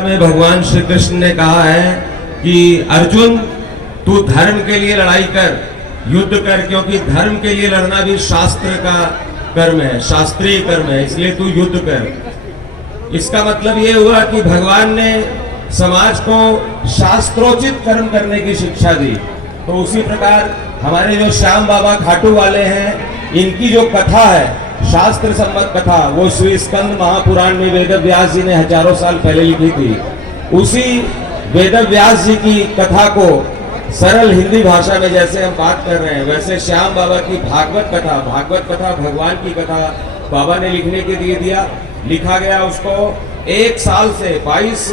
में भगवान श्री कृष्ण ने कहा है कि अर्जुन तू धर्म के लिए लड़ाई कर, युद्ध कर, क्योंकि धर्म के लिए लड़ना भी शास्त्र का कर्म है, शास्त्रीय कर्म है, इसलिए तू युद्ध कर। इसका मतलब ये हुआ कि भगवान ने समाज को शास्त्रोचित कर्म करने की शिक्षा दी। तो उसी प्रकार हमारे जो श्याम बाबा खाटू वाले हैं, इनकी जो कथा है, शास्त्र सम्मत कथा, वो श्री स्कंद महापुराण में वेद व्यास जी ने हजारों साल पहले लिखी थी। उसी वेद व्यास जी की कथा को सरल हिंदी भाषा में जैसे हम बात कर रहे हैं, वैसे श्याम बाबा की भागवत कथा भगवान की कथा बाबा ने लिखने के लिए दिया। लिखा गया उसको 1 साल से 22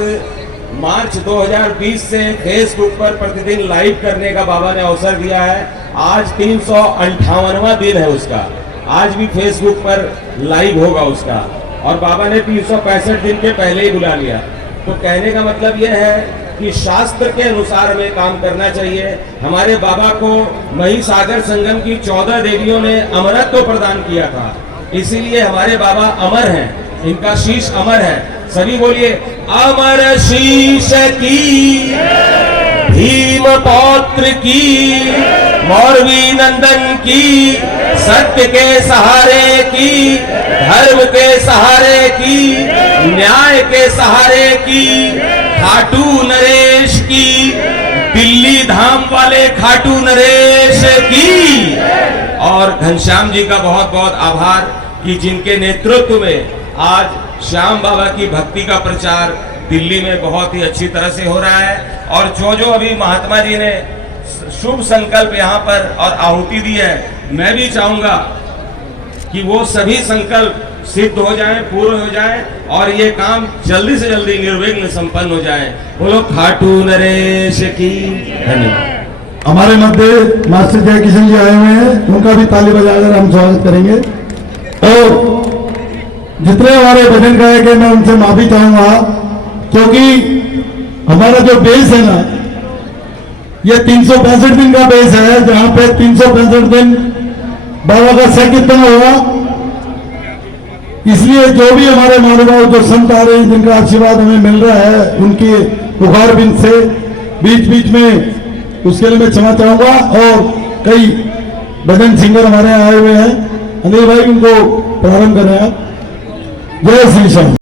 मार्च 2020 से फेसबुक पर प्रतिदिन लाइव करने का बाबा ने अवसर दिया है। आज 358वां दिन है उसका, आज भी फेसबुक पर लाइव होगा उसका, और बाबा ने 365 दिन के पहले ही बुला लिया। तो कहने का मतलब यह है कि शास्त्र के अनुसार हमें काम करना चाहिए। हमारे बाबा को महिसागर संगम की 14 देवियों ने अमरत्व प्रदान किया था, इसीलिए हमारे बाबा अमर हैं, इनका शीश अमर है। सभी बोलिए, अमर शीश की, भीम पौत्र की, मौरवी नंदन की, सत्य के सहारे की, धर्म के सहारे की, न्याय के सहारे की, खाटू नरेश की, दिल्ली धाम वाले खाटू नरेश की। और घनश्याम जी का बहुत बहुत आभार कि जिनके नेतृत्व में आज श्याम बाबा की भक्ति का प्रचार दिल्ली में बहुत ही अच्छी तरह से हो रहा है। और जो जो अभी महात्मा जी ने शुभ संकल्प यहाँ पर और आहुति दी है, मैं भी चाहूंगा कि वो सभी संकल्प सिद्ध हो जाएं, पूर्ण हो जाएं, और ये काम जल्दी से जल्दी निर्विघ्न संपन्न हो जाए। बोलो खाटू नरेश की। धन्यवाद। हमारे मध्य मास्टर जय किशन जी आए हुए हैं, उनका भी ताली बजाकर हम स्वागत करेंगे। और जितने हमारे भजन गायक हैं, मैं उनसे माफी चाहूंगा, क्योंकि हमारा जो बेस है ना, ये 365 दिन का बेस है, जहां पे 365 दिन बाबा का संकीर्तन होगा। इसलिए जो भी हमारे महानुभाव जो संत आ रहे हैं, जिनका आशीर्वाद हमें मिल रहा है, उनकी पुकार बिन से बीच बीच में उसके लिए मैं क्षमा चाहूंगा। और कई भजन सिंगर हमारे आए हुए हैं, अनिल भाई उनको प्रारंभ करें आप। जय श्री श्याम।